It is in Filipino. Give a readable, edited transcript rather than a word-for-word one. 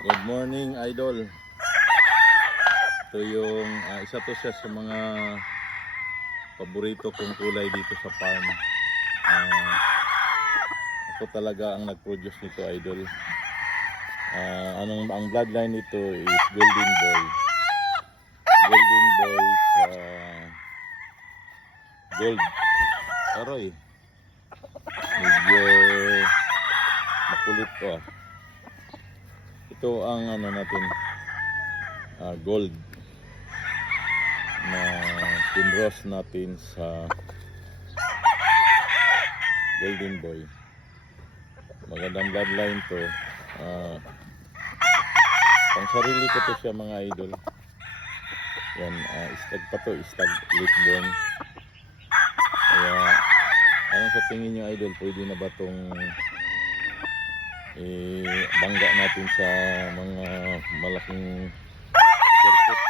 Good morning, idol. Ito yung isa to siya sa mga paborito kong kulay dito sa farm. Ako talaga ang nag-produce nito, idol. Ang bloodline nito is Golden Boy. Golden Boy sa gold. Aroy. Medyo makulit to . Ito ang natin, gold na pinross natin sa Golden Boy. Magandang bloodline to. Pang sarili ko to siya, mga idol. Yan, stag pa to, stag late born. Kaya anong sa tingin nyo, idol, pwede na ba tong bangga natin sa mga malaking circuit?